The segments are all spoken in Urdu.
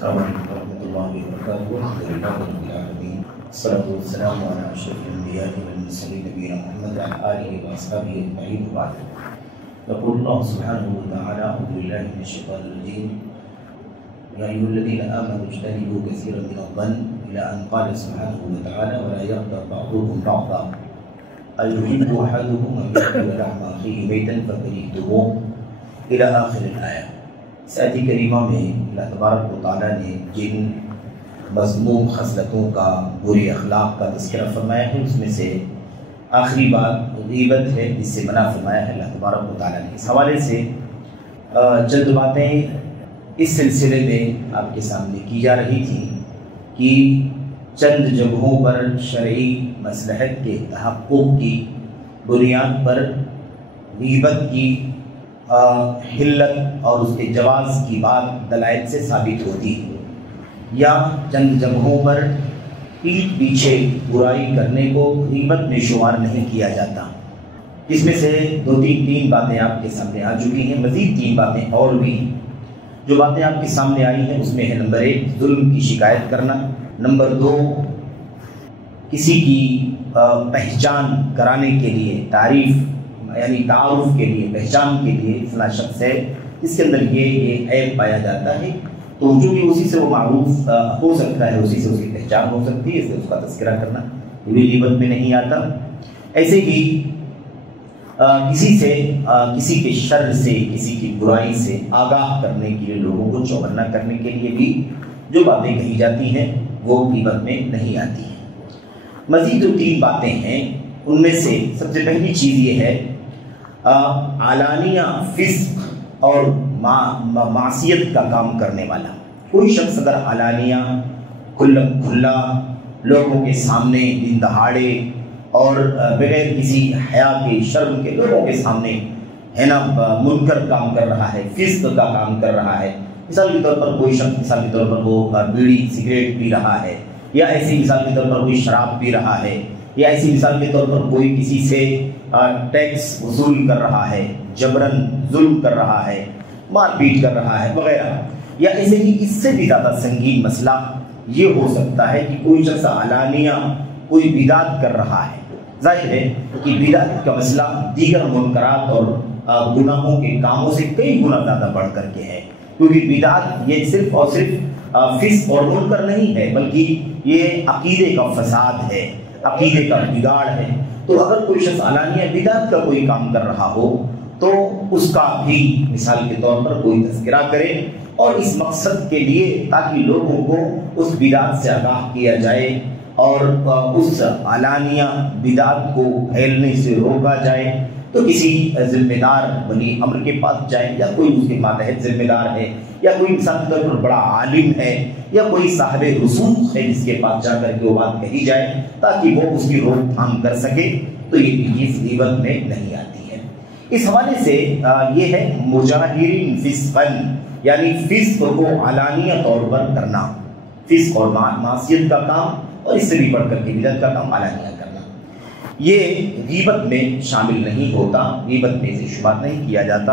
السلام علیکم ورحمۃ اللہ وبرکاتہ. الحمدللہ رب العالمین، والصلاۃ والسلام علی اشرف الانبیاء والمرسلین نبینا محمد وعلی آلہ واصحابہ اجمعین وبعد. یقول اللہ سبحانہ وتعالی اعوذ باللہ من الشیطان الرجیم یا ایھا الذین آمنوا اجتنبوا کثیرا من الظن الی ان قال سبحانہ وتعالی ولا یغتب بعضکم بعضا ایحب احدکم ان یأکل لحم اخیہ میتا فکرہتموہ الی آخر الآیہ. سعدی کریمہ میں اللہ تبارک و تعالیٰ نے جن مذموم خصلتوں کا، بری اخلاق کا تذکرہ فرمایا ہے، اس میں سے آخری بات غیبت ہے، جس سے منع فرمایا ہے اللہ تبارک و تعالیٰ نے. اس حوالے سے چند باتیں اس سلسلے میں آپ کے سامنے کی جا رہی تھیں کہ چند جگہوں پر شرعی مصلحت کے تحقق کی بنیاد پر غیبت کی حلت اور اس کے جواز کی بات دلائل سے ثابت ہوتی ہے، یا چند جگہوں پر پیٹھ پیچھے برائی کرنے کو غیبت میں شمار نہیں کیا جاتا. اس میں سے تین باتیں آپ کے سامنے آ چکی ہیں. مزید 3 باتیں اور بھی جو باتیں آپ کے سامنے آئی ہیں اس میں ہے: نمبر 1 ظلم کی شکایت کرنا، نمبر 2 کسی کی پہچان کرانے کے لیے، تعریف یعنی تعارف کے لیے، پہچان کے لیے فلاں شخص ہے اس کے اندر یہ عیب پایا جاتا ہے، تو چونکہ اسی سے وہ معروف ہو سکتا ہے، اسی سے اس کی پہچان ہو سکتی ہے، اس لیے اس کا تذکرہ کرنا یہ بھی غیبت میں نہیں آتا. ایسے ہی کسی سے کسی کے شر سے، کسی کی برائی سے آگاہ کرنے کے لیے، لوگوں کو چوکنا کرنے کے لیے بھی جو باتیں کہی جاتی ہیں وہ غیبت میں نہیں آتی ہیں. مزید جو 3 باتیں ہیں ان میں سے سب سے پہلی چیز یہ ہے علانیہ فسق اور معصیت کا کام کرنے والا. کوئی شخص اگر علانیہ کھلا لوگوں کے سامنے دن دہاڑے اور بغیر کسی حیا کے، شرم کے، لوگوں کے سامنے ہے نا منکر کام کر رہا ہے، فسق کا کام کر رہا ہے. مثال کے طور پر کوئی شخص مثال کے طور پر وہ بیڑی سگریٹ پی رہا ہے، یا ایسی مثال کے طور پر کوئی شراب پی رہا ہے، یا ایسی مثال کے طور پر کوئی کسی سے ٹیکس وصول کر رہا ہے، جبراً ظلم کر رہا ہے، مار پیٹ کر رہا ہے وغیرہ. یا ایسے ہی اس سے بھی زیادہ سنگین مسئلہ یہ ہو سکتا ہے کہ کوئی شخص علانیہ کوئی بدعت کر رہا ہے. ظاہر ہے کہ بدعت کا مسئلہ دیگر منکرات اور گناہوں کے کاموں سے کئی گنا زیادہ بڑھ کر کے ہے، کیونکہ بدعت یہ صرف اور صرف فسق اور منکر نہیں ہے، بلکہ یہ عقیدے کا فساد ہے، عقیدے کا بگاڑ ہے. تو اگر کوئی شخص علانیہ بدعت کا کوئی کام کر رہا ہو تو اس کا بھی مثال کے طور پر کوئی تذکرہ کرے، اور اس مقصد کے لیے تاکہ لوگوں کو اس بدعت سے آگاہ کیا جائے اور اس علانیہ بدعت کو پھیلنے سے روکا جائے، تو کسی ذمہ دار ولی امر کے پاس جائے، یا کوئی اس کے ماتحت ذمہ دار ہے، یا کوئی مثال کے طور پر بڑا عالم ہے، یا کوئی صاحب رسوخ ہے جس کے پاس جا کر کے وہ بات کہی جائے تاکہ وہ اس کی روک تھام کر سکے، تو یہ چیز غیبت میں نہیں آتی ہے. اس حوالے سے یہ ہے مجاہرین فسقاً، یعنی فسق کو علانیہ طور پر کرنا، فسق اور معصیت کا کام اور اس سے بھی بڑھ کر کے بدعت کا کام علانیہ کرنا، یہ غیبت میں شامل نہیں ہوتا، غیبت میں سے شمار نہیں کیا جاتا.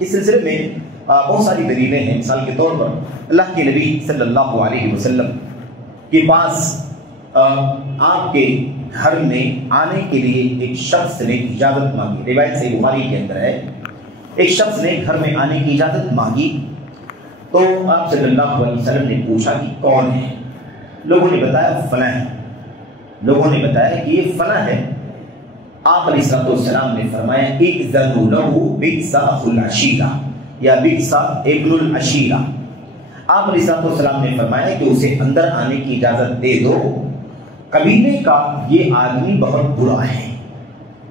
اس سلسلے میں بہت ساری دلیلیں ہیں. مثال کے طور پر اللہ کے نبی صلی اللہ علیہ وسلم کے پاس آپ کے گھر میں آنے کے لیے ایک شخص نے اجازت مانگی. روایت صحیح بخاری کے اندر ہے، ایک شخص نے گھر میں آنے کی اجازت مانگی تو آپ صلی اللہ علیہ وسلم نے پوچھا کہ کون ہے؟ لوگوں نے بتایا فلاں ہے. لوگوں نے بتایا کہ یہ فلاں ہے. آپ علیہ السلام نے فرمایا اذنوا له بئس اخو العشیرہ یا بئس ابن العشیرہ. آپ علیہ السلام نے فرمایا کہ اسے اندر آنے کی اجازت دے دو، قبیلے کا یہ آدمی بہت برا ہے،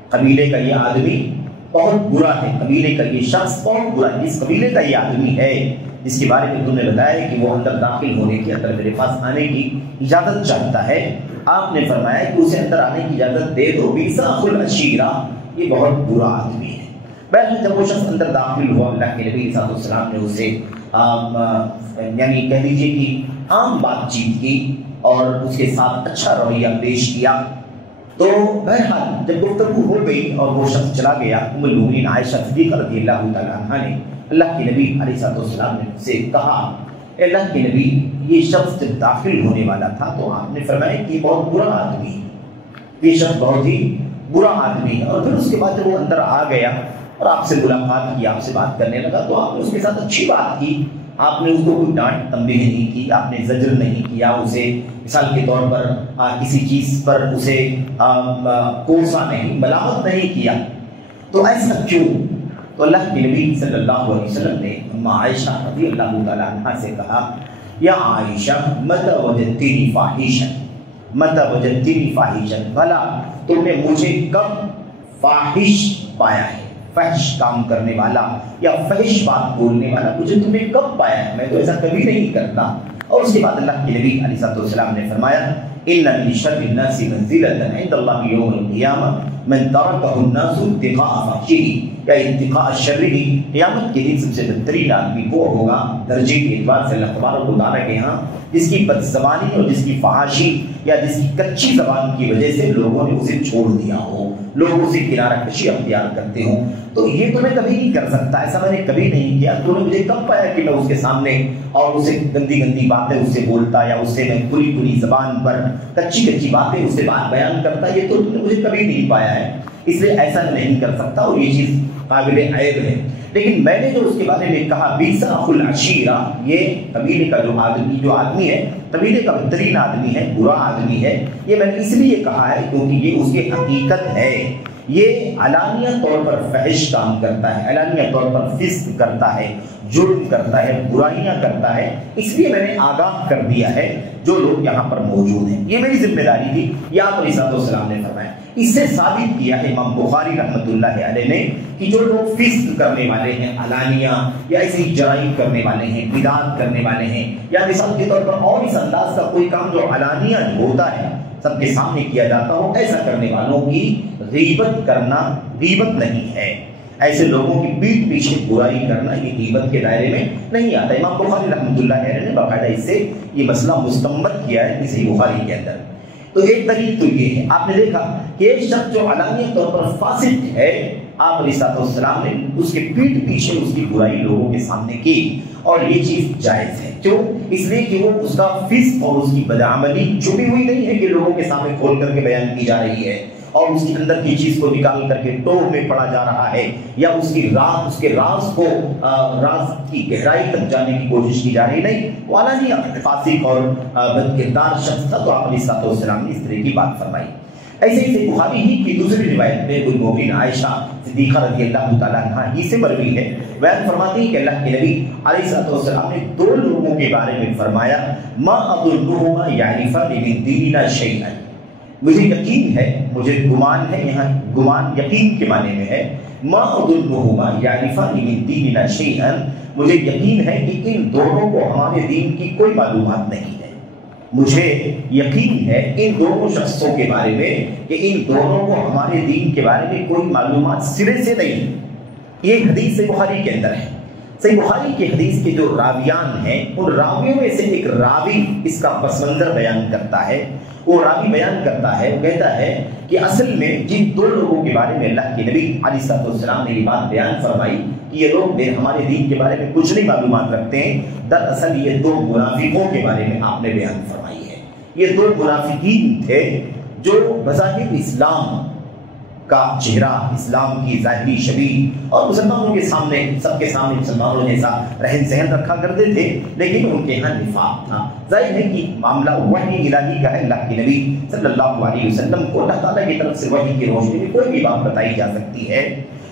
قبیلے کا یہ آدمی بہت برا ہے، قبیلے کا یہ شخص بہت برا ہے. اس قبیلے کا یہ آدمی ہے جس کے بارے میں تم نے بتایا کہ وہ اندر داخل ہونے کی، اندر میرے پاس آنے کی اجازت چاہتا ہے. آپ نے فرمایا کہ اسے اندر آنے کی اجازت دے دو، بئس اخو العشیرہ، یہ بہت برا آدمی ہے. بہرحال جب وہ شخص اندر داخل ہوا، اللہ کے نبی صلی اللہ علیہ وسلم نے اسے یعنی کہہ دیجیے کہ عام بات چیت کی اور اس کے ساتھ اچھا رویہ پیش کیا. تو بہرحال جب گفتگو ہو گئی اور وہ شخص چلا گیا، ام المؤمنین عائشہ صدیقہ رضی اللہ تعالیٰ عنہا نے اللہ کے نبی علیہ السلام نے سے کہا اے اللہ کے نبی یہ شخص جب داخل ہونے والا تھا تو آپ نے فرمایا کہ بہت برا آدمی ہے، یہ شخص بہت ہی برا آدمی ہے، اور پھر اس کے بعد جب وہ اندر آ گیا اور آپ سے ملاقات کی، آپ سے بات کرنے لگا، تو آپ نے اس کے ساتھ اچھی بات کی، آپ نے اس کو کوئی ڈانٹ تنبیہ نہیں کی، آپ نے زجر نہیں کیا اسے، مثال کے طور پر کسی چیز پر اسے کوسا نہیں، ملامت نہیں کیا. تو ایسا کیوں؟ تو اللہ کے نبی صلی اللہ علیہ وسلم نے اما عائشہ رضی اللہ تعالیٰ عنہ سے کہا، یا عائشہ متى وجدتنی فاحشا، متى وجدتنی فاحشا، بھلا تم نے مجھے کب فاحش پایا ہے، فحش کام کرنے والا یا فحش بات بولنے والا مجھے تم نے کب پایا ہے؟ میں تو ایسا کبھی نہیں کرتا. اور اس کے بعد اللہ کے نبی علیہ السلام نے فرمایا، ان من شر الناس منزلة عند الله يوم القيامة من تركه الناس اتقاء فحشه، یا اتقاء شرہ، قیامت کے دن سب سے بہترین آدمی وہ ہوگا درجے کے اعتبار سے اللہ تبارک و تعالیٰ کے ہاں جس کی بد زبانی اور جس کی فحاشی یا جس کی کچی زبان کی وجہ سے لوگوں نے اسے چھوڑ دیا ہو، لوگ اسے کنارہ کشی اختیار کرتے ہوں. تو یہ تو میں کبھی نہیں کر سکتا، ایسا میں نے کبھی نہیں کیا. تو نے مجھے کب پایا کہ میں اس کے سامنے اور اسے گندی گندی باتیں اس سے بولتا، یا اس سے میں پوری پوری زبان پر کچی کچی باتیں اس سے بات بیان کرتا؟ یہ تو نے مجھے کبھی نہیں پایا ہے، اس لیے ایسا میں نہیں کر سکتا، اور یہ چیز قابل عیب ہے. لیکن میں نے جو اس کے بارے میں کہا بیسا اخو العشیرہ، یہ قبیلے کا جو آدمی ہے، قبیلے کا بہترین آدمی ہے، برا آدمی ہے، یہ میں نے اس لیے کہا ہے کیونکہ یہ اس کی حقیقت ہے. یہ علانیہ طور پر فحش کام کرتا ہے، علانیہ طور پر فسق کرتا ہے، جرم کرتا ہے، برائیاں کرتا ہے. اس لیے میں نے آگاہ کر دیا ہے جو لوگ یہاں پر موجود ہیں، یہ میری ذمہ داری تھی. یا علیہ السلام نے فرمایا. اس سے ثابت کیا ہے امام بخاری رحمۃ اللہ علیہ نے کہ جو لوگ فسق کرنے والے ہیں، علانیہ یا ایسی جرائم کرنے والے ہیں، بدعت کرنے والے ہیں، یا مثال کے طور پر اور اس انداز کا کوئی کام جو علانیہ ہوتا ہے، سب کے سامنے کیا جاتا ہو، ایسا کرنے والوں کی غیبت کرنا غیبت نہیں ہے. ایسے لوگوں کی پیٹھ پیچھے برائی کرنا یہ غیبت کے دائرے میں نہیں آتا. امام بخاری رحمۃ اللہ علیہ نے باقاعدہ اس سے یہ مسئلہ مستنبط کیا ہے صحیح بخاری کے اندر. تو ایک دلیل تو یہ ہے، آپ نے دیکھا کہ ایک شخص جو علانیہ طور پر فاسق ہے، آپ علیہ السلام نے اس کے پیٹھ پیچھے اس کی برائی لوگوں کے سامنے کی، اور یہ چیز جائز ہے. کیوں؟ اس لیے کہ وہ اس کا فسق اور اس کی بدعملی چھپی ہوئی نہیں ہے کہ لوگوں کے سامنے کھول کر کے بیان کی جا رہی ہے، اور اس کے اندر کی چیز کو نکال کر کے ٹوہ میں پڑا جا رہا ہے، یا اس کے راز کو راز کی گہرائی تک جانے کی کوشش کی جا رہی نہیں. وہ علانیہ فاسق اور بد کردار شخص تھا، تو آپ علیہ السلام نے اس طرح کی بات فرمائی. ایسے ہی بخاری ہی کی دوسری روایت میں المومنین عائشہ صدیقہ رضی اللہ تعالیٰ عنہا ہی سے مروی ہے، بیان فرماتی ہیں کہ اللہ کے نبی علیہ السلام نے دو لوگوں کے بارے میں فرمایا، ما اظنهما یعرفان من دیننا شیئا، مجھے یقین ہے، مجھے گمان ہے، یہاں گمان یقین کے معنی میں ہے، ما اظنهما یعرفان من دیننا شیئا، مجھے یقین ہے کہ ان دونوں کو ہمارے دین کی کوئی معلومات نہیں ہے. مجھے یقین ہے ان دونوں شخصوں کے بارے میں کہ ان دونوں کو ہمارے دین کے بارے میں کوئی معلومات سرے سے نہیں. یہ حدیث صحیح بخاری کے اندر ہے. صحیح بخاری کی حدیث کے جو راویان ہیں، ان راویوں میں سے ایک راوی اس کا پس منظر بیان کرتا ہے. وہ راوی بیان کرتا ہے، وہ کہتا ہے کہ اصل میں جن دو لوگوں کے بارے میں اللہ کے نبی علیہ السلام نے یہ بات بیان فرمائی کہ یہ لوگ ہمارے دین کے بارے میں کچھ نہیں معلومات رکھتے ہیں، دراصل یہ دو منافقوں کے بارے میں آپ نے بیان فرمائی ہے. یہ دو منافقین تھے جو بظاہر اسلام کا چہرہ، اسلام کی ظاہری شبیہ اور مسلمانوں کے سامنے، سب کے سامنے مسلمانوں جیسا رہن سہن رکھا کرتے تھے، لیکن ان کے یہاں نفاق تھا. ظاہر ہے کہ معاملہ وحی الہی کا ہے. اللہ کے نبی صلی اللہ علیہ وسلم کو اللہ تعالیٰ کی طرف سے وحی کی روشنی میں کوئی بھی بات بتائی جا سکتی ہے.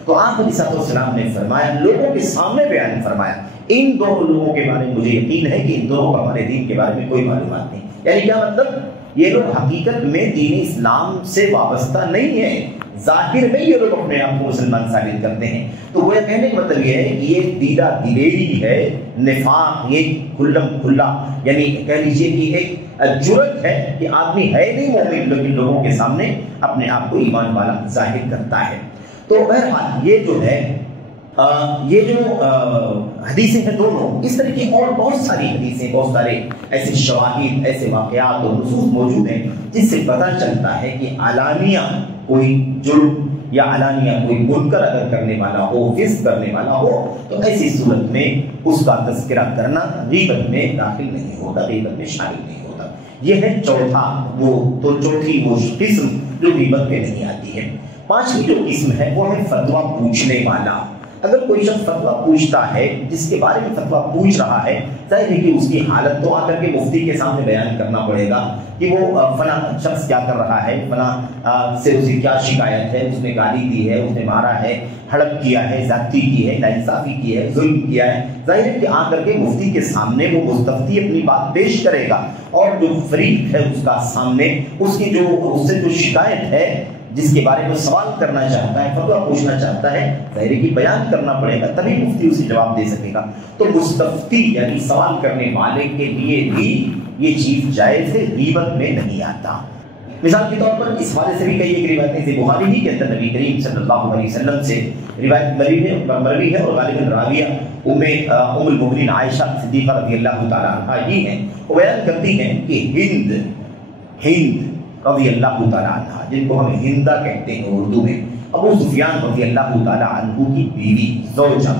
تو آپ علیہ السلام نے فرمایا، لوگوں کے سامنے بیان فرمایا، ان دونوں لوگوں کے بارے میں مجھے یقین ہے کہ ان دونوں کو ہمارے دین کے بارے میں کوئی معلومات نہیں. یعنی کیا مطلب؟ یہ لوگ حقیقت میں دین اسلام سے وابستہ نہیں ہیں، ظاہر میں یہ لوگ اپنے آپ کو مسلمان ثابت کرتے ہیں. تو وہ کہنے کا مطلب یہ ہے کہ یہ دیدہ دلیری ہے، نفاق، یہ کھلم کھلا، یعنی کہہ لیجیے کہ ایک جرت ہے کہ آدمی ہے نہیں مومن لیکن لوگوں کے سامنے اپنے آپ کو ایمان والا ظاہر کرتا ہے. تو بہرحال یہ جو ہے یہ جو حدیثیں ہیں دونوں، اس طرح کی اور بہت ساری حدیثیں، بہت سارے ایسے شواہد، ایسے واقعات اور نصوص موجود ہیں جس سے پتہ چلتا ہے کہ علانیہ کوئی جرم یا علانیہ کوئی منکر اگر کرنے والا ہو، فسق کرنے والا ہو، تو ایسی صورت میں اس کا تذکرہ کرنا غیبت میں داخل نہیں ہوتا، غیبت میں شامل نہیں ہوتا۔ یہ ہے چوتھی وہ قسم جو غیبت میں نہیں آتی ہے۔ پانچویں جو قسم ہے وہ ہے فتویٰ پوچھنے والا۔ اگر کوئی شخص فتویٰ پوچھتا ہے، جس کے بارے میں فتویٰ پوچھ رہا ہے، ظاہر ہے کہ اس کی حالت تو آ کر کے مفتی کے سامنے بیان کرنا پڑے گا کہ وہ فلاں شخص کیا کر رہا ہے، فلاں سے اسے کیا شکایت ہے، اس نے گالی دی ہے، اس نے مارا ہے، ہڑپ کیا ہے، زیادتی کی ہے، ناانصافی کی ہے، ظلم کیا ہے۔ ظاہر ہے کہ آ کر کے مفتی کے سامنے وہ مستفتی اپنی بات پیش کرے گا، اور جو فریق ہے اس کا سامنے اس سے جو شکایت ہے، جس کے بارے میں سوال کرنا چاہتا ہے، فتویٰ پوچھنا چاہتا ہے، ظاہر ہے کہ بیان کرنا پڑے گا، تبھی مفتی اسے جواب دے سکے گا۔ تو مستفتی یعنی سوال کرنے والے کے لیے بھی یہ چیز جائز ہے، غیبت میں نہیں آتا۔ مثال کے طور پر اس حوالے سے بھی کئی ایک روایتیں سے بخاری ہی کے اندر نبی کریم صلی اللہ علیہ وسلم سے روایت مروی ہے، اور غالباً راویہ ام المؤمنین عائشہ صدیقہ رضی اللہ تعالی عنہا ہی ہیں۔ وہ بیان کرتی ہیں کہ ہند رضی اللہ تعالیٰ عنہ، جن کو ہم ہندہ کہتے ہیں اردو میں، ابو سفیان رضی اللہ تعالیٰ عنہ کی بیوی زوجہ،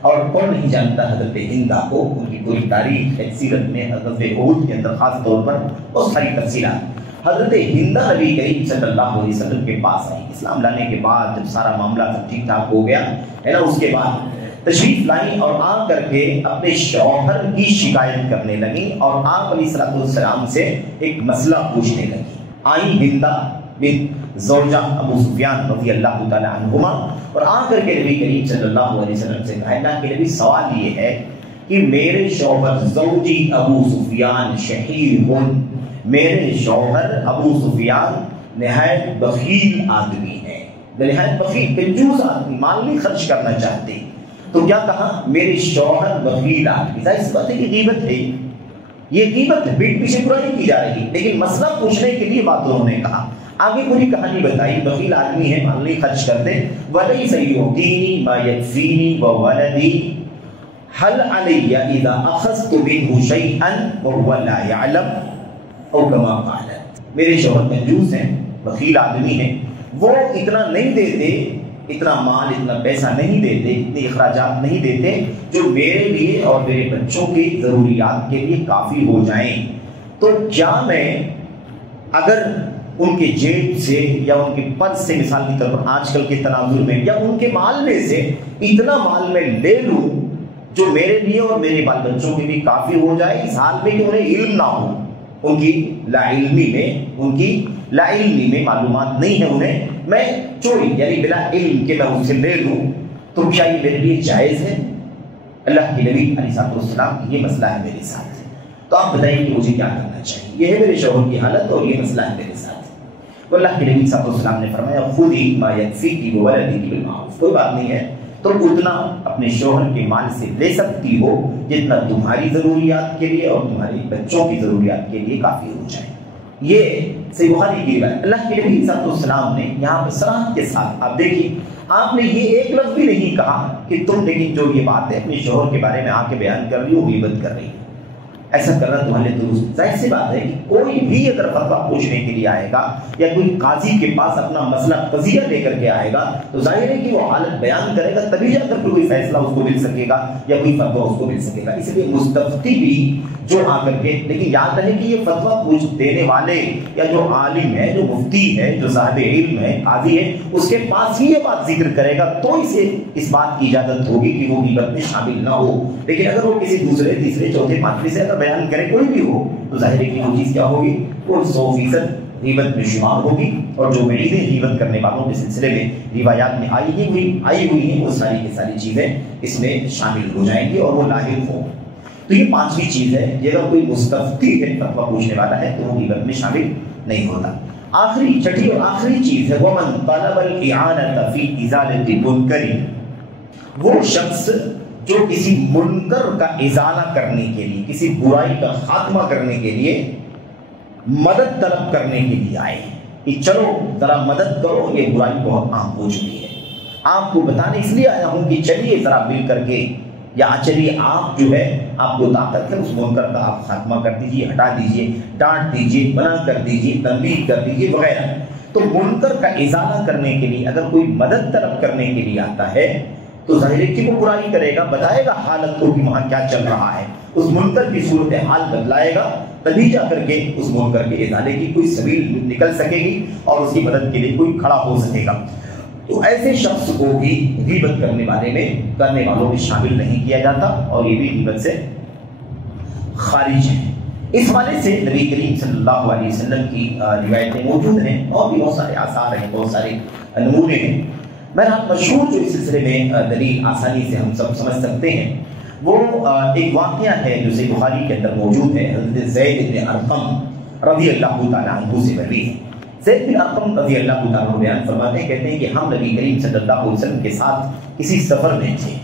اور کون نہیں جانتا حضرت ہندہ کو، ان کی پوری تاریخ ہے سیرت میں، حضرت احد کے اندر خاص طور پر بہت ساری تفصیلات۔ حضرت ہندہ نبی کریم صلی اللہ علیہ وسلم کے پاس آئی، اسلام لانے کے بعد جب سارا معاملہ سب ٹھیک ٹھاک ہو گیا ہے نا، اس کے بعد تشریف لائیں اور آ کر کے اپنے شوہر کی شکایت کرنے لگیں، اور آپ علیہ السلام سے ایک مسئلہ پوچھنے لگیں۔ آئی ہندہ بنت زوجہ ابو سفیان رضی اللہ تعالی عنہما، اور آ کر کے نبی کریم صلی اللہ علیہ وسلم سے کہا، اللہ کے نبی سوال یہ ہے کہ میرے شوہر زوجی ابو سفیان شحیح، میرے شوہر ابو سفیان نہایت بخیل آدمی ہے، نہایت بخیل کنجوس آدمی، مال نہیں خرچ کرنا چاہتے۔ تو کیا کہا؟ میرے شوہر بخیل آدمی۔ ظاہر سی بات ہے کہ غیبت ہے، یہ غیبت ہے، پیٹ پیچھے برائی کی جا رہی ہے، لیکن مسئلہ پوچھنے کے لیے بات انہوں نے کہا۔ آگے پوری کہانی بتائی، بخیل آدمی ہے، مال نہیں خرچ کرتے، وَلَيْسَ يُعْطِينِي مَا يَكْفِينِي وَوَلَدِي هَلْ عَلَيَّ إِذَا أَخَذْتُ مِنْهُ شَيْئًا وَهُوَ لَا يَعْلَمُ أَوْ كَمَا قَالَ۔ میرے شوہر کنجوس ہیں، بخیل آدمی ہیں، وہ اتنا نہیں دیتے، اتنا مال، اتنا پیسہ نہیں دیتے، اتنے اخراجات نہیں دیتے جو میرے لیے اور میرے بچوں کی ضروریات کے لیے کافی ہو جائیں۔ تو کیا میں اگر ان کے جیب سے یا ان کے پرس سے، مثال کے طور پر آج کل کے تناظر میں، یا ان کے مال میں سے اتنا مال میں لے لوں جو میرے لیے اور میرے بال بچوں کے لیے کافی ہو جائے، اس حال میں کہ انہیں علم نہ ہو، ان کی لا علمی میں معلومات نہیں ہے انہیں، میں چوری یعنی بلا علم کے میں ان سے لے لوں، تو کیا یہ میرے لیے جائز ہے؟ اللہ کے نبی علیہ السلام کی یہ مسئلہ ہے میرے ساتھ، تو آپ بتائیے کہ مجھے کیا کرنا چاہیے؟ یہ ہے میرے شوہر کی حالت اور یہ مسئلہ ہے میرے ساتھ۔ تو اللہ کے نبی صلی اللہ علیہ وسلم نے فرمایا، خُذِي مَا يَكْفِيكِ وَوَلَدِكِ بِالْمَعْرُوفِ، کوئی بات نہیں ہے، تم اتنا اپنے شوہر کے مال سے لے سکتی ہو جتنا تمہاری ضروریات کے لیے اور تمہاری بچوں کی ضروریات کے لیے کافی ہو جائے۔ یہ صحیح بخاری کی روایت۔ اللہ کے نبی صلی اللہ علیہ وسلم نے یہاں پر صراحت کے ساتھ، آپ دیکھیے، آپ نے یہ ایک لفظ بھی نہیں کہا کہ تم لیکن جو یہ بات ہے اپنے شوہر کے بارے میں آ کے بیان کر رہی ہو، غیبت کر رہی ہے، ایسا کرنا تمہارے درست۔ ظاہر سی بات ہے کہ کوئی بھی اگر فتویٰ پوچھنے کے لیے آئے گا یا کوئی قاضی کے پاس اپنا مسئلہ قضیہ لے کر کے آئے گا تو ظاہر ہے کہ وہ حالت بیان کرے گا، تبھی جا کر کوئی فیصلہ اس کو مل سکے گا یا کوئی فتویٰ اس کو مل سکے گا۔ اس لیے مستفتی بھی جو آ کر کے، لیکن یاد رہے کہ یہ فتویٰ پوچھ دینے والے یا جو عالم ہے، جو مفتی ہے، جو صاحب علم ہے، قاضی ہے، اس کے پاس ہی یہ بات ذکر کرے گا تو اسے اس بات کی اجازت ہوگی کہ وہ غیبت میں شامل نہ ہو۔ لیکن اگر وہ کسی دوسرے، تیسرے، چوتھے، پانچویں سے اگر بیان کرے کوئی بھی ہو تو ظاہر ہے کہ وہ چیز کیا ہوگی؟ وہ 100% غیبت میں شمار ہوگی، اور جو وعیدیں غیبت کرنے والوں کے سلسلے میں روایات میں آئی ہوئی ہیں وہ ساری کی ساری چیزیں اس میں شامل ہو جائیں گی اور وہ لاحق ہوں۔ تو یہ پانچویں چیز ہے کہ اگر کوئی مستفتی ہے، فتویٰ پوچھنے والا ہے، تو وہ غیبت میں شامل نہیں ہوتا۔ آخری، چھٹی اور آخری چیز ہے وَمَنْ طَلَبَ الْإِعَانَةَ فِي إِزَالَةِ مُنْكَرٍ، وہ شخص جو کسی منکر کا ازالہ کرنے کے لیے، کسی برائی کا خاتمہ کرنے کے لیے مدد طلب کرنے کے لیے آئے کہ چلو ذرا مدد کرو، یہ برائی بہت عام ہو چکی ہے، آپ کو بتانے اس لیے آیا ہوں کہ چلیے ذرا مل کر کے، یا چلیے آپ جو ہے، آپ کو طاقت ہے، اس منکر کا آپ خاتمہ کر دیجئے، ہٹا دیجئے، ڈانٹ دیجئے، منع کر دیجئے، تنبیہ کر دیجئے وغیرہ۔ تو منکر کا ازالہ کرنے کے لیے اگر کوئی مدد طلب کرنے کے لیے آتا ہے تو ظاہر ہے کہ وہ برائی کرے گا، بتائے گا حالت کو کہ وہاں کیا چل رہا ہے، اس منکر کی صورت حال بدلائے گا، تبھی جا کر کے اس منکر کے ازالے کی کوئی سبیل نکل سکے گی اور اس کی مدد کے لیے کوئی کھڑا ہو سکے گا۔ تو ایسے شخص کو بھی غیبت کرنے والوں میں شامل نہیں کیا جاتا اور یہ بھی غیبت سے خارج ہے۔ اس حوالے سے نبی کریم صلی اللہ علیہ وسلم کی روایتیں موجود ہیں اور بھی بہت سارے آثار ہیں، بہت سارے نمونے ہیں۔ بہرحال مشہور جو اس سلسلے میں دلیل آسانی سے ہم سب سمجھ سکتے ہیں وہ ایک واقعہ ہے جو صحیح بخاری کے اندر موجود ہے، حضرت زید بن ارقم رضی اللہ تعالیٰ عنہ سے مروی ہے۔ زید بن ارقم رضی اللہ تعالیٰ عنہ بیان فرماتے ہیں، کہتے ہیں کہ ہم نبی کریم صلی اللہ علیہ وسلم کے ساتھ کسی سفر میں تھے،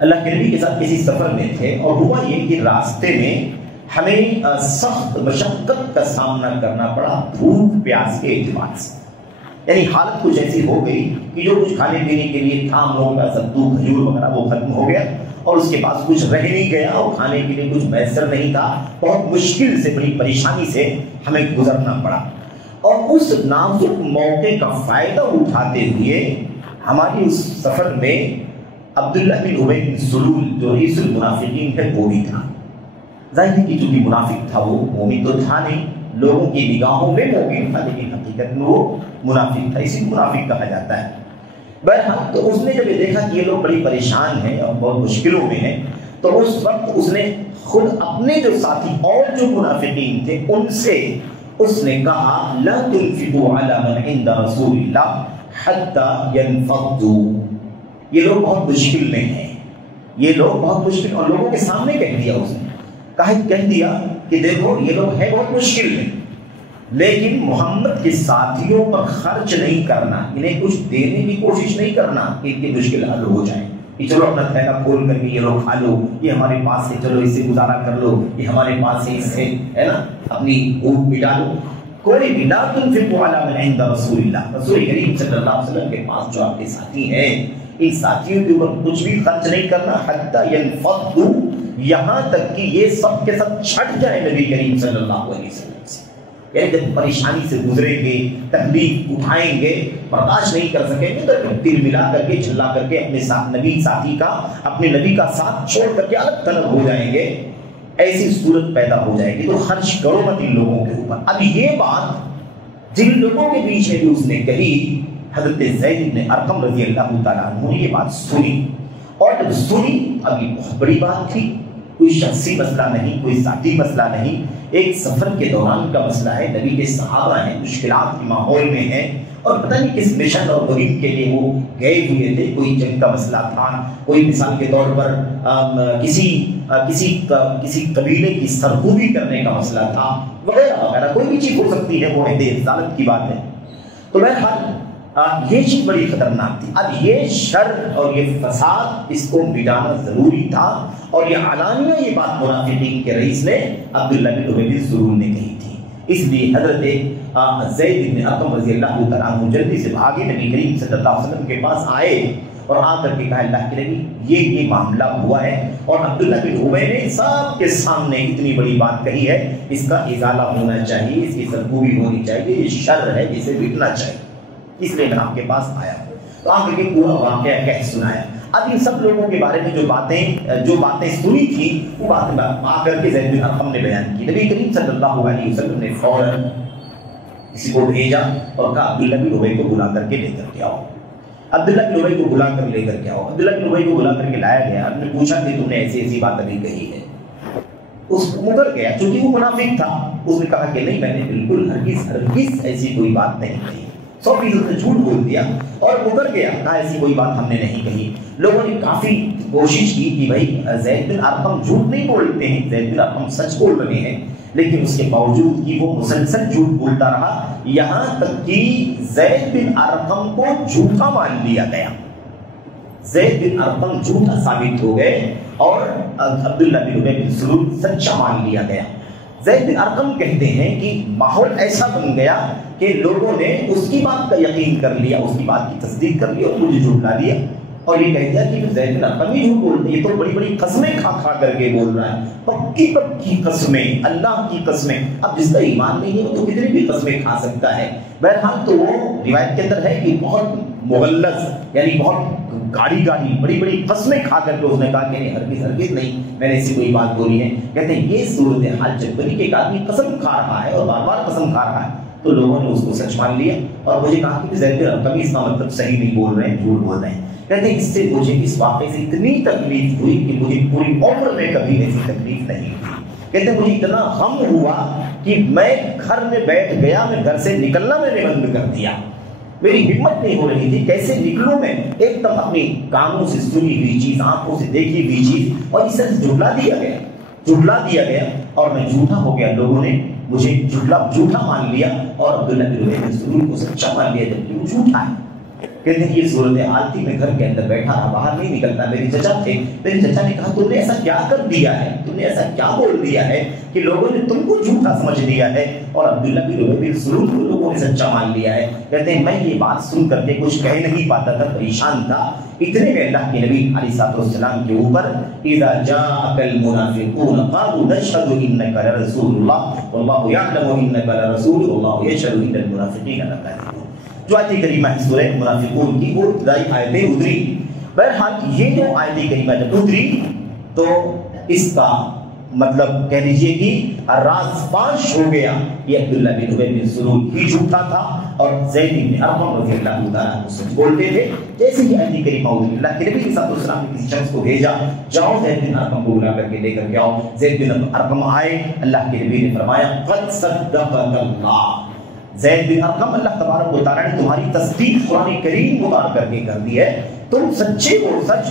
اللہ کے نبی کے ساتھ کسی سفر میں تھے، اور ہوا یہ کہ راستے میں ہمیں سخت مشقت کا سامنا کرنا پڑا دھوپ پیاس کے اعتبار سے، یعنی حالت کچھ ایسی ہو گئی کہ جو کچھ کھانے پینے کے لیے تھا ہم لوگوں کا ستو کھجور وغیرہ وہ ختم ہو گیا اور اس کے بعد کچھ رہ نہیں گیا اور کھانے کے لیے کچھ میسر نہیں تھا، بہت مشکل سے بڑی پریشانی سے ہمیں گزرنا پڑا، اور اس نازک موقع کا فائدہ اٹھاتے ہوئے ہماری اس سفر میں عبداللہ بن ابی بن سلول جو رئیس المنافقین ہے وہ بھی تھا۔ ظاہر ہے کہ جو بھی منافق تھا وہ مومن تو تھا نہیں، لوگوں کی نگاہوں میں مومن تھا لیکن حقیقت میں وہ منافق تھا، اسی منافق کہا جاتا ہے۔ بہرحال تو اس نے جب یہ دیکھا کہ یہ لوگ بڑی پریشان ہیں اور بہت مشکلوں میں ہیں، تو اس وقت اس نے خود اپنے جو ساتھی اور جو منافقین تھے ان سے اس نے کہا لا تنفقوا علی من عند رسول اللہ حتی ينفضوا، یہ لوگ بہت مشکل میں ہیں، یہ لوگ بہت مشکل، اور لوگوں کے سامنے کہہ دیا، اس نے کہہ دیا کہ دیکھو یہ لوگ ہیں بہت مشکل میں، لیکن محمد کے ساتھیوں پر خرچ نہیں کرنا، انہیں کچھ دینے کی کوشش نہیں کرنا کہ ان کی مشکل حل ہو جائے، کہ چلو اپنا تھیلا کھول کر کے یہ لوگ کھا لو، یہ ہمارے پاس ہے، چلو اس سے گزارا کر لو، یہ ہمارے پاس ہے، اس سے ہے نا اپنی بھوک مٹا لو۔ کوئی بھی لا تنفقوا علی من عند رسول اللہ، رسول کریم صلی اللہ علیہ وسلم کے پاس جو آپ کے ساتھی ہیں ان ساتھیوں کے اوپر کچھ بھی خرچ نہیں کرنا، حتی ينفضوا، یہاں تک کہ یہ سب کے سب چھٹ جائے نبی کریم صلی اللہ علیہ وسلم سے، یعنی جب پریشانی سے گزریں گے، تکلیف اٹھائیں گے، برداشت نہیں کر سکیں گے تو تیر ملا کر کے جھلا کر کے اپنے ساتھ نبی ساتھی کا، اپنے نبی کا ساتھ چھوڑ کر کے الگ تھلگ ہو جائیں گے، ایسی صورت پیدا ہو جائے گی، تو خرچ کرو مت ان لوگوں کے اوپر۔ اب یہ بات جن لوگوں کے بیچ ہے جو اس نے کہی، حضرت زید بن ارقم رضی اللہ تعالیٰ عنہ نے یہ بات سنی، اور جب سنی اب یہ بہت بڑی بات تھی، کوئی شخصی مسئلہ نہیں، کوئی ذاتی مسئلہ نہیں، ایک سفر کے دوران کا مسئلہ ہے، نبی کے صحابہ ہیں، مشکلات کے ماحول میں ہیں، اور پتہ نہیں کس مشن اور مہم کے لیے وہ گئے ہوئے تھے، کوئی جنگ کا مسئلہ تھا، کوئی مثال کے طور پر کسی قبیلے کی سرکوبی کرنے کا مسئلہ تھا، وغیرہ وغیرہ، کوئی بھی چیز ہو سکتی ہے، وہ عہد رسالت کی بات ہے۔ تو بہرحال یہ چیز بڑی خطرناک تھی، اب یہ شر اور یہ فساد اس کو مٹانا ضروری تھا، اور یہ علانیہ یہ بات منافقین کے رئیس نے عبداللہ بن ابی بن سلول نے کہی تھی، اس لیے حضرت زید بن ارقم رضی اللہ تعالیٰ عنہ جلدی سے بھاگے، نبی کریم صلی اللہ علیہ وسلم کے پاس آئے اور آ کر کے کہا اللہ کے نبی یہ معاملہ ہوا ہے، اور عبداللہ بن ابی نے سب کے سامنے اتنی بڑی بات کہی ہے، اس کا ازالہ ہونا چاہیے، اس کی سرکوبی ہونی چاہیے، یہ شر ہے جسے مٹنا چاہیے، اس لیے میں آپ کے پاس آیا ہوں۔ تو آ کر کے پورا واقعہ کہہ سنایا۔ اب ان سب لوگوں کے بارے میں جو باتیں سنی تھی وہ باتیں آ کر کے زید بن ارقم نے بیان کی۔ نبی کریم صلی اللہ علیہ وسلم نے فوراً کسی کو بھیجا اور کہا عبداللہ بن ابی کو بلا کر کے لے کر کے آؤ، عبداللہ بن ابی کو بلا کر لے کر کے آؤ۔ عبداللہ بن ابی کو بلا کر کے لایا گیا، آپ نے پوچھا کہ تم نے ایسی ایسی بات ابھی کہی ہے، اس مکر گیا چونکہ وہ منافق تھا، اس نے کہا کہ نہیں میں نے بالکل ہرگز ایسی کوئی بات نہیں کہی، 100% جھوٹ بول دیا اور مکر گیا، کہا ایسی کوئی بات ہم نے نہیں کہی۔ لوگوں نے کافی کوشش کی کہ بھائی زید بن ارقم جھوٹ نہیں بولتے ہیں، زید بن ارقم سچ بول رہے ہیں، لیکن اس کے باوجود کہ وہ مسلسل جھوٹ بولتا رہا، یہاں تک کہ زید بن ارقم کو جھوٹا مان لیا گیا، زید بن ارقم جھوٹا ثابت ہو گئے اور عبداللہ بن ابی بن سلول سچا مان لیا گیا۔ زید بن ارقم کہتے ہیں کہ ماحول ایسا بن گیا کہ لوگوں نے اس کی بات کا یقین کر لیا، اس کی بات کی تصدیق کر لی اور مجھے جھٹلا دیا، اور یہ کہہ دیا کہ زید بن ارقم ہی جھوٹ بولتے، یہ تو بڑی بڑی قسمیں کھا کھا کر کے بول رہا ہے، پکی پکی قسمیں، اللہ کی قسمیں۔ اب جس کا ایمان نہیں ہے وہ تو کتنی بھی قسمیں کھا سکتا ہے۔ بہرحال تو وہ روایت کے اندر ہے کہ بہت مغلظ، یعنی بہت گاڑی بڑی بڑی قسمیں کھا کر کے اس نے کہا کہ ہرگز نہیں میں نے ایسی کوئی بات بولی ہے۔ کہتے ہیں یہ صورتحال جب بنی کہ ایک آدمی قسم کھا رہا ہے اور بار بار قسم کھا رہا ہے تو لوگوں نے اس کو سچ مان لیا اور مجھے کہا کہ زید بن ارقم اس کا مطلب صحیح نہیں بول رہے ہیں، جھوٹ بول رہے ہیں۔ کہتے ہیں اس سے مجھے اس واقعے سے اتنی تکلیف ہوئی کہ مجھے پوری عمر میں کبھی ایسی تکلیف نہیں ہوئی۔ کہتے ہیں مجھے اتنا غم ہوا کہ میں گھر میں بیٹھ گیا، میں گھر سے نکلنا میں نے بند کر دیا، میری ہمت نہیں ہو رہی تھی کیسے نکلوں میں۔ ایک دم اپنی کانوں سے سنی ہوئی چیز، آنکھوں سے دیکھی ہوئی چیز، اور اسے جھٹلا دیا گیا اور میں جھوٹا ہو گیا، لوگوں نے مجھے جھوٹا مان لیا اور عبداللہ بن ابی بن سلول کو سچا مان لیا جبکہ وہ جھوٹا ہے۔ کہتے ہیں یہ صورتحال تھی، میں گھر کے اندر بیٹھا رہا، باہر نہیں نکلتا۔ میرے چچا تھے، میرے چچا نے کہا تم نے ایسا کیا کر دیا ہے، تم نے ایسا کیا بول دیا ہے کہ لوگوں نے تم کو جھوٹا سمجھ لیا ہے اور عبداللہ بن ابی بن سلول کو لوگوں نے سچا مان لیا ہے۔ کہتے ہیں میں یہ بات سن کر کے کچھ کہہ نہیں پاتا تھا، پریشان تھا۔ اتنے میں اللہ کے نبی علیہ السلام کے اوپر اذا جاءك المنافقون قالوا نشهد انك لرسول الله والله يعلم انك لرسول والله يشهد ان المنافقين لكاذبون، جو آیت کریمہ ہے سورہ منافقون کی، وہ ابتدائی آیتیں اتری۔ بہرحال یہ جو آیت کریمہ جب اتری تو اس کا مطلب کہہ لیجئے کہ راز فاش ہو گیا کہ عبداللہ بن ابی بن سلول ہی جھوٹا تھا اور زید بن ارقم رضی اللہ تعالیٰ سچ بولتے تھے۔ جیسے ہی آیت کریمہ اتری، اللہ کے نبی صلی اللہ علیہ وسلم نے کسی شخص کو بھیجا، جاؤ زید بن ارقم کو بلا کر کے لے کر کے آؤ۔ زید بن ارقم آئے، اللہ کے نبی نے فرمایا قد صدقك اللہ، زید بن ارقم اللہ تبارک و تعالیٰ نے تمہاری تصدیق قرآن کریم اتار کر کے کر دی ہے، تم سچ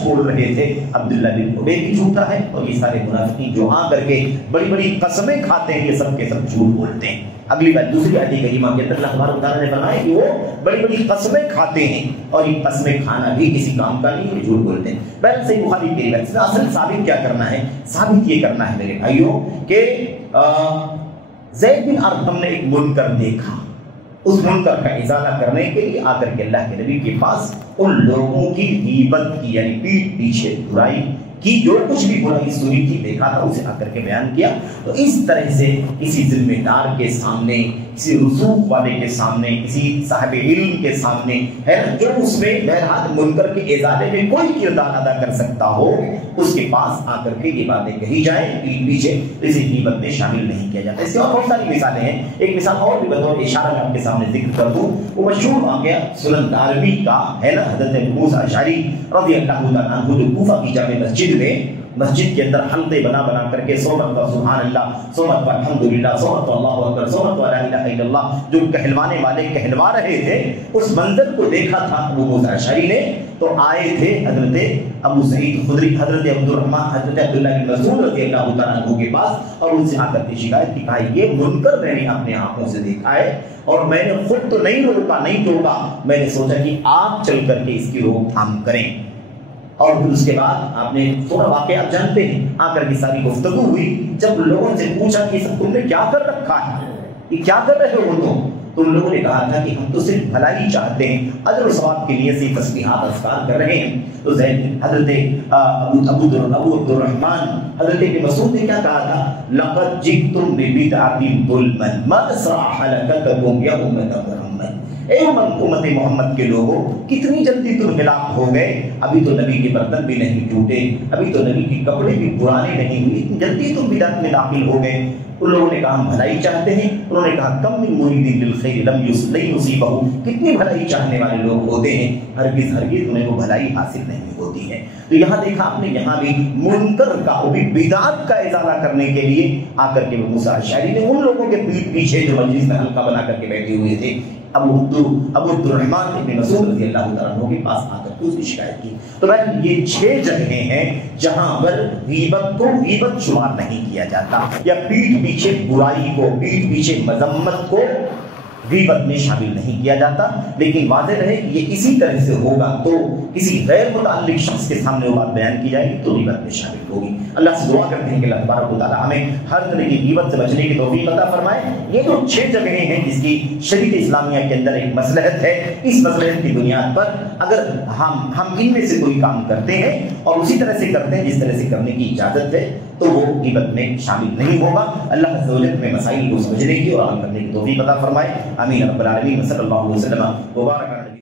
بول رہے تھے۔ عبداللہ بن ابی بھی جھوٹا ہے اور یہ سارے منافقین جو آ کر کے بڑی بڑی قسمیں کھاتے ہیں یہ سب کے سب جھوٹ بولتے ہیں۔ اگلی بات دوسری آیت کریمہ کے اندر اللہ تبارک و تعالیٰ نے فرمایا کہ وہ بڑی بڑی قسمیں کھاتے ہیں اور یہ قسمیں کھانا بھی کسی کام کا نہیں ہے، جھوٹ بولتے ہیں۔ بہرحال صحیح بخاری کی روایت سے اصل ثابت کیا کرنا ہے، ثابت یہ کرنا ہے میرے بھائیوں کہ زید بن ارقم نے ایک منکر دیکھا، اس منکر کا ازالہ کرنے کے لیے آ کر کے اللہ کے نبی کے پاس ان لوگوں کی غیبت کی، یعنی پیٹھ پیچھے برائی کی، جو کچھ بھی برائی سنی تھی دیکھا تھا اسے آ کر کے بیان کیا۔ تو اس طرح سے کسی ذمہ دار کے سامنے، کسی رسوخ والے کے سامنے، کسی صاحب علم کے سامنے ہے نا، جو اس میں بہرحال منکر کے ازالے میں کوئی کردار ادا کر سکتا ہو، اس کے پاس آ کر کے یہ باتیں کہی جائیں پیٹھ پیچھے، اسے غیبت میں شامل نہیں کیا جاتا۔ اس کے اور بہت ساری مثالیں ہیں، ایک مثال اور بھی بطور اشارہ میں آپ کے سامنے ذکر کر دوں۔ وہ مشہور واقعہ سنن دارمی کا ہے نا، حضرت ابو موسیٰ اشعری رضی اللہ تعالیٰ عنہ جو کوفہ کی جامع مسجد کے اندر حلقے بنا کر کے 100 مرتبہ سبحان اللہ، 100 مرتبہ الحمدللہ، 100 مرتبہ اللہ اکبر، 100 مرتبہ لا الہ الا اللہ جو کہلوانے والے کہلوا رہے تھے، اس منظر کو دیکھا تھا ابو موسیٰ اشعری نے، تو آئے تھے حضرت ابو سعید خدری، حضرت عبد الرحمن، حضرت عبداللہ بن مسعود رضی اللہ تعالیٰ عنہ کے پاس، اور ان سے آ کر کے شکایت کی، کہا یہ منکر میں نے اپنے آنکھوں سے دیکھا ہے اور میں نے خود تو نہیں روکا، نہیں ٹوکا، میں نے سوچا کہ آپ چل کر کے اس کی روک تھام کریں۔ اور پھر اس کے بعد آپ نے تھوڑا واقعہ آپ جانتے ہیں، آ کر کے ساری گفتگو ہوئی، جب لوگوں سے پوچھا کہ سب تم نے کیا کر رکھا ہے، یہ کیا کر رہے ہو تم لوگوں نے کہا تھا کہ ہم تو صرف بھلائی چاہتے ہیں، اجر و ثواب کے لیے سے تسبیحات اذکار کر رہے ہیں۔ تو حضرت ابو عبد الرحمن حضرت ابن مسعود نے کیا کہا تھا، لقد جئتم ببدعۃ ظلما ما اسرع حلقتکم یا امۃ محمد، اے امت محمد کے لوگوں کتنی جلدی تم ہلاک ہو گئے، ابھی تو نبی کے برتن بھی نہیں ٹوٹے، ابھی تو نبی کے کپڑے بھی پرانے نہیں ہوئے، اتنی جلدی تم بدعت میں داخل ہو گئے۔ ان لوگوں نے کہا ہم بھلائی چاہتے ہیں، انہوں نے کہا کم من مرید للخیر لم یصیبہ، کتنی بھلائی چاہنے والے لوگ ہوتے ہیں ہرگز انہیں وہ بھلائی حاصل نہیں ہوتی ہے۔ تو یہاں دیکھا آپ نے، یہاں بھی منکر کا، وہ بھی بدعت کا ازالہ کرنے کے لیے آ کر کے موسیٰ اشعری نے ان لوگوں کے پیٹھ پیچھے جو مجلس میں حلقہ بنا کر کے بیٹھے ہوئے تھے، ابو عبد الرحمن ابن مسعود رضی اللہ تعالیٰ عنہ کے پاس آ کر کے اس کی شکایت کی۔ تو بہن یہ 6 جگہیں ہیں جہاں پر غیبت کو غیبت شمار نہیں کیا جاتا، یا پیٹھ پیچھے برائی کو، پیٹھ پیچھے مذمت کو غیبت میں شامل نہیں کیا جاتا، لیکن واضح رہے کہ یہ اسی طرح سے ہوگا تو کسی غیر متعلق شخص کے سامنے وہ بات بیان کی جائے گی تو غیبت میں شامل ہوگی۔ اللہ سے دعا کرتے ہیں کہ اللہ تبارک و تعالیٰ ہمیں ہر طرح کی غیبت سے بچنے کی توفیق عطا فرمائے۔ یہ جو 6 جگہیں ہیں جس کی شریعت اسلامیہ کے اندر ایک مصلحت ہے، اس مصلحت کی بنیاد پر اگر ہم ان میں سے کوئی کام کرتے ہیں اور اسی طرح سے کرتے ہیں جس طرح سے کرنے کی اجازت ہے تو وہ غیبت میں شامل نہیں ہوگا۔ اللہ عز و جل ہمیں مسائل کو سمجھنے کی اور عمل کرنے کی توفیق عطا فرمائے۔ آمین رب العالمین۔ صلی اللہ علیہ وسلم وبارک